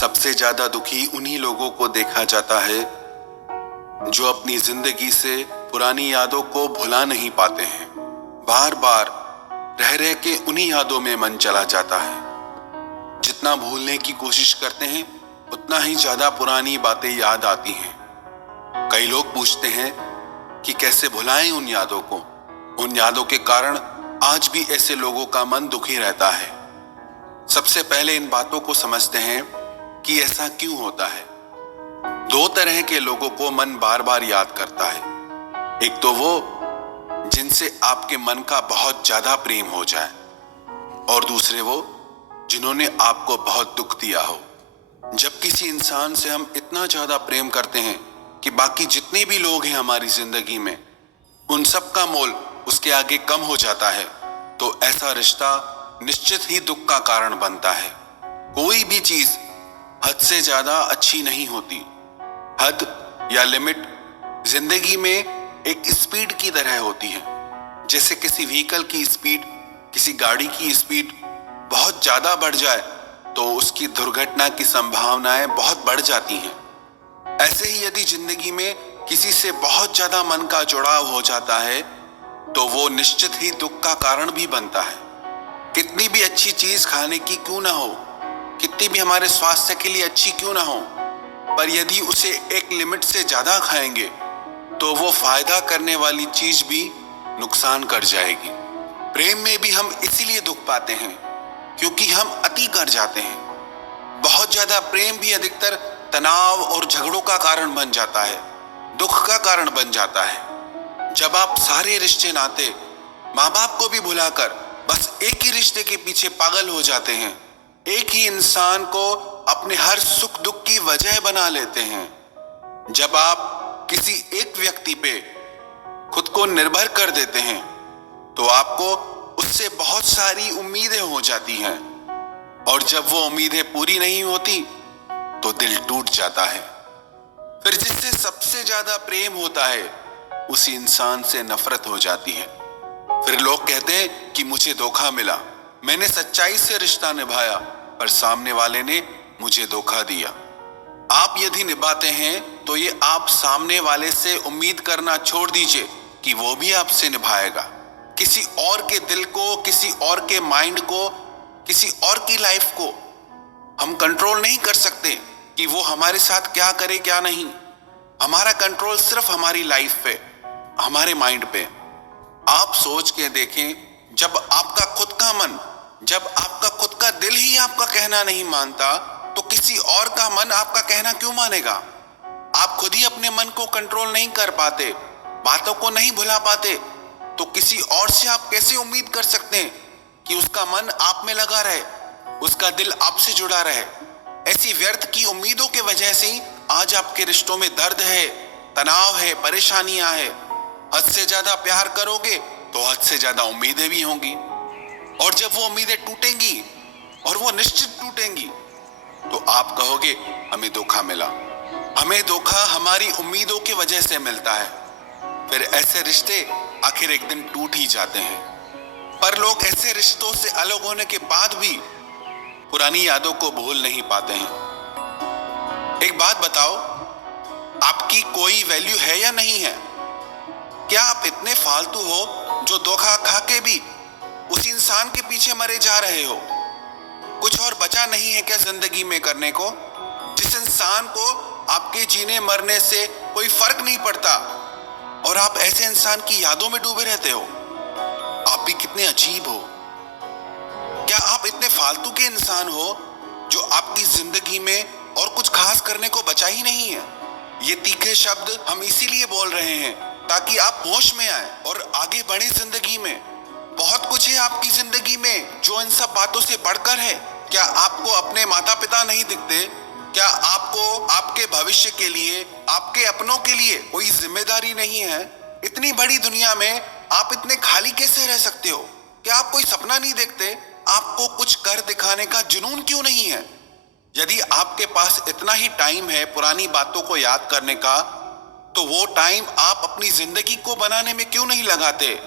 सबसे ज्यादा दुखी उन्हीं लोगों को देखा जाता है जो अपनी जिंदगी से पुरानी यादों को भुला नहीं पाते हैं। बार बार रह रह के उन्हीं यादों में मन चला जाता है। जितना भूलने की कोशिश करते हैं उतना ही ज्यादा पुरानी बातें याद आती हैं। कई लोग पूछते हैं कि कैसे भुलाएं उन यादों को। उन यादों के कारण आज भी ऐसे लोगों का मन दुखी रहता है। सबसे पहले इन बातों को समझते हैं कि ऐसा क्यों होता है। दो तरह के लोगों को मन बार बार याद करता है। एक तो वो जिनसे आपके मन का बहुत ज्यादा प्रेम हो जाए, और दूसरे वो जिन्होंने आपको बहुत दुख दिया हो। जब किसी इंसान से हम इतना ज्यादा प्रेम करते हैं कि बाकी जितने भी लोग हैं हमारी जिंदगी में उन सब का मोल उसके आगे कम हो जाता है, तो ऐसा रिश्ता निश्चित ही दुख का कारण बनता है। कोई भी चीज हद से ज्यादा अच्छी नहीं होती। हद या लिमिट जिंदगी में एक स्पीड की तरह होती है। जैसे किसी व्हीकल की स्पीड, किसी गाड़ी की स्पीड बहुत ज्यादा बढ़ जाए तो उसकी दुर्घटना की संभावनाएं बहुत बढ़ जाती हैं। ऐसे ही यदि जिंदगी में किसी से बहुत ज्यादा मन का जुड़ाव हो जाता है तो वो निश्चित ही दुख का कारण भी बनता है। कितनी भी अच्छी चीज खाने की क्यों ना हो, कितनी भी हमारे स्वास्थ्य के लिए अच्छी क्यों ना हो, पर यदि उसे एक लिमिट से ज्यादा खाएंगे तो वो फायदा करने वाली चीज भी नुकसान कर जाएगी। प्रेम में भी हम इसीलिए दुख पाते हैं क्योंकि हम अति कर जाते हैं। बहुत ज्यादा प्रेम भी अधिकतर तनाव और झगड़ों का कारण बन जाता है, दुख का कारण बन जाता है। जब आप सारे रिश्ते नाते, माँ बाप को भी भुलाकर बस एक ही रिश्ते के पीछे पागल हो जाते हैं, एक ही इंसान को अपने हर सुख दुख की वजह बना लेते हैं। जब आप किसी एक व्यक्ति पे खुद को निर्भर कर देते हैं तो आपको उससे बहुत सारी उम्मीदें हो जाती हैं, और जब वो उम्मीदें पूरी नहीं होती तो दिल टूट जाता है। फिर जिससे सबसे ज्यादा प्रेम होता है उसी इंसान से नफरत हो जाती है। फिर लोग कहते हैं कि मुझे धोखा मिला, मैंने सच्चाई से रिश्ता निभाया पर सामने वाले ने मुझे धोखा दिया। आप यदि निभाते हैं तो ये आप सामने वाले से उम्मीद करना छोड़ दीजिए कि वो भी आपसे निभाएगा। किसी और के दिल को, किसी और के माइंड को, किसी और की लाइफ को हम कंट्रोल नहीं कर सकते कि वो हमारे साथ क्या करे क्या नहीं। हमारा कंट्रोल सिर्फ हमारी लाइफ पे, हमारे माइंड पे। आप सोच के देखें, जब आपका खुद का मन, जब आपका खुद का दिल ही आपका कहना नहीं मानता तो किसी और का मन आपका कहना क्यों मानेगा। आप खुद ही अपने मन को कंट्रोल नहीं कर पाते, बातों को नहीं भुला पाते, तो किसी और से आप कैसे उम्मीद कर सकते हैं कि उसका मन आप में लगा रहे, उसका दिल आपसे जुड़ा रहे। ऐसी व्यर्थ की उम्मीदों की वजह से ही आज आपके रिश्तों में दर्द है, तनाव है, परेशानियां है। हद से ज्यादा प्यार करोगे तो हद से ज्यादा उम्मीदें भी होंगी, और जब वो उम्मीदें टूटेंगी, और वो निश्चित टूटेंगी, तो आप कहोगे हमें धोखा मिला। हमें धोखा हमारी उम्मीदों की वजह से मिलता है। फिर ऐसे रिश्ते आखिर एक दिन टूट ही जाते हैं। पर लोग ऐसे रिश्तों से अलग होने के बाद भी पुरानी यादों को भूल नहीं पाते हैं। एक बात बताओ, आपकी कोई वैल्यू है या नहीं है? क्या आप इतने फालतू हो जो धोखा खा के भी उस इंसान के पीछे मरे जा रहे हो? कुछ और बचा नहीं है क्या जिंदगी में करने को? जिस इंसान को आपके जीने मरने से कोई फर्क नहीं पड़ता और आप ऐसे इंसान की यादों में डूबे रहते हो। आप भी कितने अजीब हो। क्या आप इतने फालतू के इंसान हो जो आपकी जिंदगी में और कुछ खास करने को बचा ही नहीं है? ये तीखे शब्द हम इसीलिए बोल रहे हैं ताकि आप होश में आए और आगे बढ़े जिंदगी में। बहुत कुछ है आपकी जिंदगी में जो इन सब बातों से बढ़कर है। क्या आपको अपने माता पिता नहीं दिखते? क्या आपको आपके भविष्य के लिए, आपके अपनों के लिए कोई जिम्मेदारी नहीं है? इतनी बड़ी दुनिया में आप इतने खाली कैसे रह सकते हो? क्या आप कोई सपना नहीं देखते? आपको कुछ कर दिखाने का जुनून क्यों नहीं है? यदि आपके पास इतना ही टाइम है पुरानी बातों को याद करने का, तो वो टाइम आप अपनी जिंदगी को बनाने में क्यों नहीं लगाते?